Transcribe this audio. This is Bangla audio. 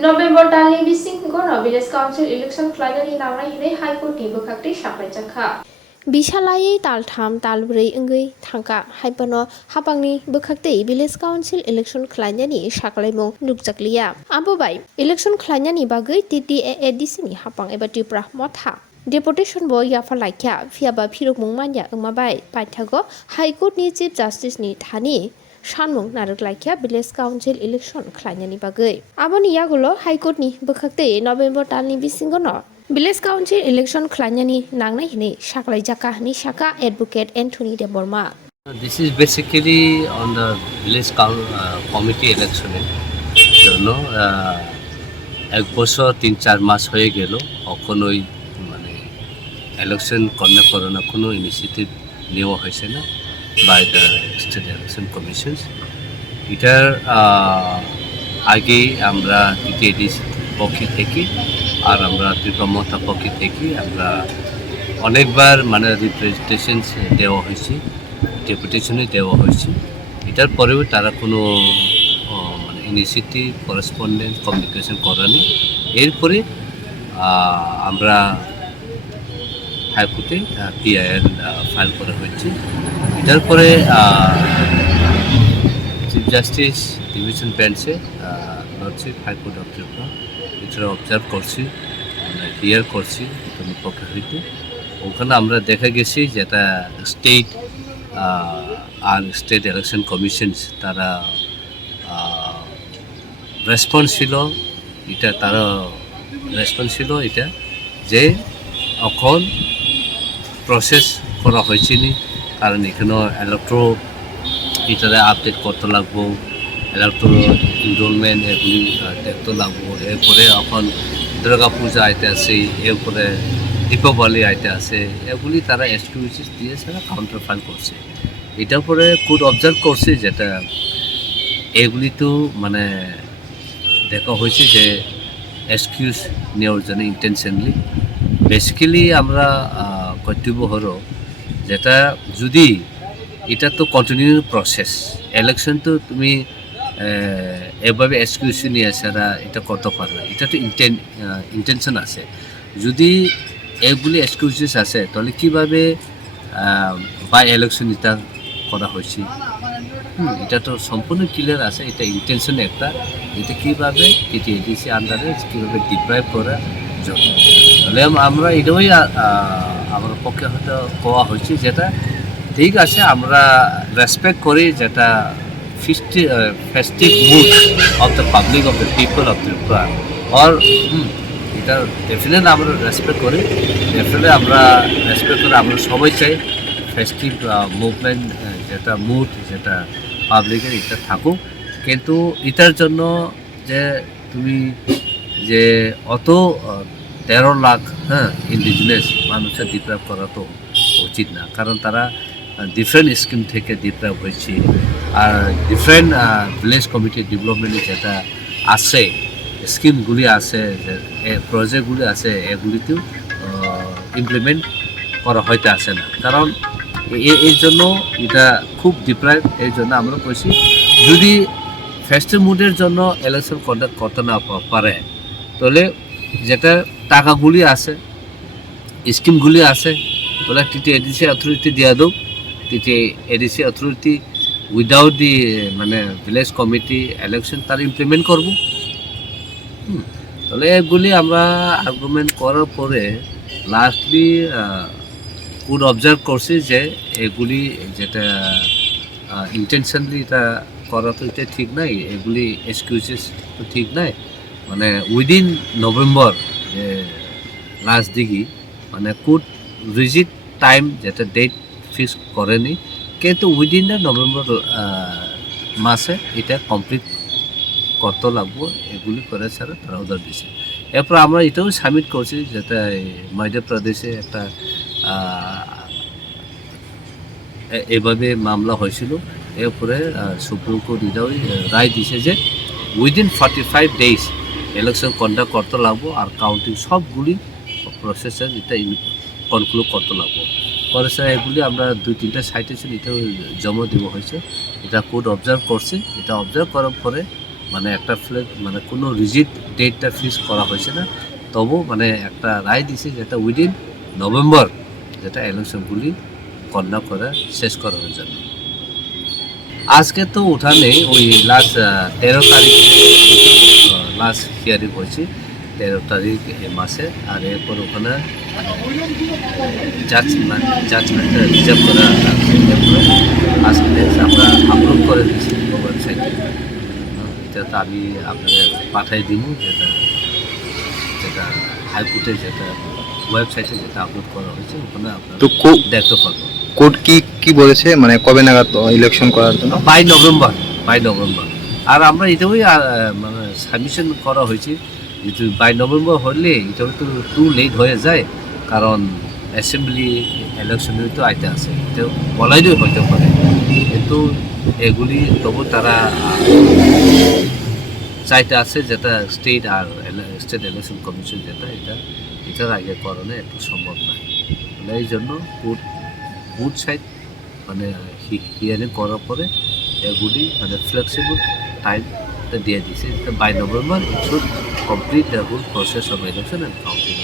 November tali Bisingo no Village Council election Khulainani nangnai hinai High Court ni bokakti saklai Sakha. Bisalai taltham talbrei engei thangka haipano hapangni bokhaktei Village Council election Khulainani saklaimung nukjakliya. Abobai election Khulainani bagoi TTAADC ni hapang eba Tripura motha. Deputation bo yafa laikya phiaba phirok mungmanya engmabai paithago High Court ni Chief Justice ni thani Shanmung narok laikya Village Council election Khulainani bagoi. Aboni yagulo High Court ni bokhaktei November talni Bisingo no Village Council election Khulainani nangnai hinai saklai jaka ni Sakha Advocate Anthony Debbarma. This is basically on the village committee election. জন্য এক বছর ৩-৪ মাস হয়ে গেল কখনোই মানে ইলেকশন করানোর কোনো ইনিশিয়েটিভ নেওয়া হয়েছে না by the state election commissions. এটার আগে আমরা টিটিএডির পক্ষে থেকে আর আমরা ত্রিপুরা পক্ষে থেকে আমরা অনেকবার মানে রিপ্রেজেন্টেশন দেওয়া হয়েছে, ডেপুটেশনে দেওয়া হয়েছে। এটার পরেও তারা কোনো মানে ইনিশিয়েটিভ করেসপন্ডেন্স কমিউনিকেশন করেনি। এরপরে আমরা হাইকোর্টে পিআইএল ফাইল করা হয়েছে। এটার পরে চিফ জাস্টিস ডিভিশন বেঞ্চে লর্ডশিপ হাইকোর্ট অফ ত্রিপুরা এটা অবজার্ভ করছি, হিয়ার করছি পক্ষে হইতে। ওখানে আমরা দেখা গেছি যেটা স্টেট আর স্টেট ইলেকশন কমিশনস তারা রেসপন্স ছিল এটা যে এখন প্রসেস করা হয়েছে নি, কারণ এখানেও ইলেকট্রো এটারে আপডেট করতে লাগবো, ইলেকট্রো এনরোলমেন্ট এগুলি দেখতে লাগবো। এরপরে এখন দুর্গা পূজা আইতে আছে, এরপরে দীপাবলি আইতে আছে, এগুলি তারা এক্সকিউজেস দিয়ে তারা কাউন্টার ফাইল করছে। এটার পরে কোর্ট অবজার্ভ করছে যেটা এগুলি তো মানে দেখা হয়েছে যে এক্সকিউজ নেওয়ার জন্য ইন্টেনশনলি। বেসিক্যালি আমরা কর্তব্য হলো যেটা যদি এটা তো কন্টিনিউ প্রসেস, ইলেকশন তো তুমি এভাবে এক্সকিউশন নিয়ে ছাড়া এটা করতে পারবে, এটা তো ইন্টেনশন আছে। যদি এগুলি এক্সকিউজেস আছে তাহলে কীভাবে বাই ইলেকশন এটা করা হয়েছে, এটা তো সম্পূর্ণ ক্লিয়ার আছে। এটা ইন্টেনশন একটা, এটা কীভাবে টিটিএডিসি আন্ডারে কীভাবে ডিপ্রাইভ করা জন্য। তাহলে আমরা এটাই আমার পক্ষে হয়তো কোয়া হয়েছে যেটা ঠিক আছে, আমরা রেসপেক্ট করি যেটা festive mood of the public of the people of Tripura or এটা ডেফিনেটলি আমরা রেসপেক্ট করি। আমরা সবাই চাই ফেস্টিভ মুভমেন্ট যেটা মুড যেটা পাবলিকের এটা থাকুক, কিন্তু এটার জন্য যে তুমি যে অত 13 লাখ ইন্ডিজিনাস মানুষের ডিপ্রাইভ করা তো উচিত না, কারণ তারা ডিফারেন্ট স্কিম থেকে ডিপ্রাইভ হয়েছে। আর ডিফারেন্ট ভিলেজ কমিটি ডেভেলপমেন্টে যেটা আছে স্কিমগুলি আছে, প্রজেক্টগুলি আছে, এগুলিতেও ইমপ্লিমেন্ট করা হয়তো আসে না, কারণ এই জন্য এটা খুব ডিপ্রাইভ। এই জন্য আমরা বলছি যদি ফেস্টিভ মুডের জন্য ইলেকশন কন্ডাক্ট করতে না পারে তাহলে যেটা টাকাগুলি আছে স্কিমগুলি আছে তাহলে টিটিএডিসি অথরিটি দিয়ে দেব। টিটিএডিসি অথরিটি উইদাউট দি মানে ভিলেজ কমিটি ইলেকশন তারা ইমপ্লিমেন্ট করব। তাহলে এগুলি আমরা আর্গুমেন্ট করার পরে লাস্টলি কোর্ট অবজার্ভ করছি যে এগুলি যেটা ইন্টেনশনলি এটা করা তো এটা ঠিক নাই, এগুলি এক্সকিউজেস তো ঠিক নাই। মানে উইদিন নভেম্বর যে লাস্ট দিকে মানে কোর্ট রিজিট টাইম যেটা ডেট ফিক্স করেনি, কিন্তু উইদিন দ্য নভেম্বর মাসে এটা কমপ্লিট করতে লাগবো। এগুলি করে ছাড়া তারা অর্ডার দিয়েছে। এরপর আমরা এটাও সাবমিট করছি যেটা মধ্যপ্রদেশে একটা এভাবে মামলা হয়েছিল। এরপরে সুপ্রিম কোর্ট এটাও রায় দিয়েছে যে উইদিন 45 ডেজ ইলেকশন কন্ডাক্ট করতে লাগবো, আর কাউন্টিং সবগুলি প্রসেসের এটা কনক্লুড করতে লাগবো। পরে স্যার এগুলি আমরা 2-3টা সাইটেশন এটাও জমা দেওয়া হয়েছে। এটা কোর্ট অবজার্ভ করছে। এটা অবজার্ভ করার পরে মানে একটা মানে কোনো রিজিড ডেটটা ফিক্স করা হয়েছে না, তবু মানে একটা রায় দিছে যেটা উইদিন নভেম্বর যেটা ইলেকশনগুলি কন্ডাক্ট করা শেষ করার জন্য। আজকে তো উঠানে ওই লাস্ট 13 তারিখ লাস্ট হিয়ারিং হয়েছে, 13 তারিখ এই মাসে। আর এরপর ওখানে জাজমেন্টটা রিজার্ভ করা আজকে আমরা আপলোড করে দিয়েছি ওয়েবসাইটে। এটা তো আমি আপনাদের পাঠাই দিব, যেটা যেটা হাইকোর্টে যেটা ওয়েবসাইটে যেটা আপলোড করা হয়েছে ওখানে আপনারা দেখতে পারবো। কোর্ট কি বলেছে, মানে কবে নাগাদ ইলেকশন করার জন্য? By November. আর আমরা এটাই মানে সাবমিশন করা হয়েছে, যেহেতু বাই নভেম্বর হলে এটা তো টু লেট হয়ে যায়, কারণ অ্যাসেম্বলি ইলেকশনে তো আইতে আছে, এটা বলাইলেও হইতে পারে, কিন্তু এগুলি তবু তারা চাইতে আছে যেটা স্টেট ইলেকশন কমিশন যেটা এটার আগে করানো একটু সম্ভব নয়। মানে এই জন্য বুথ সাইড মানে হিয়ারিং করার পরে এগুলি মানে ফ্লেক্সিবল টাইমটা দিয়ে দিয়েছে, by November it should complete the whole process of election and counting.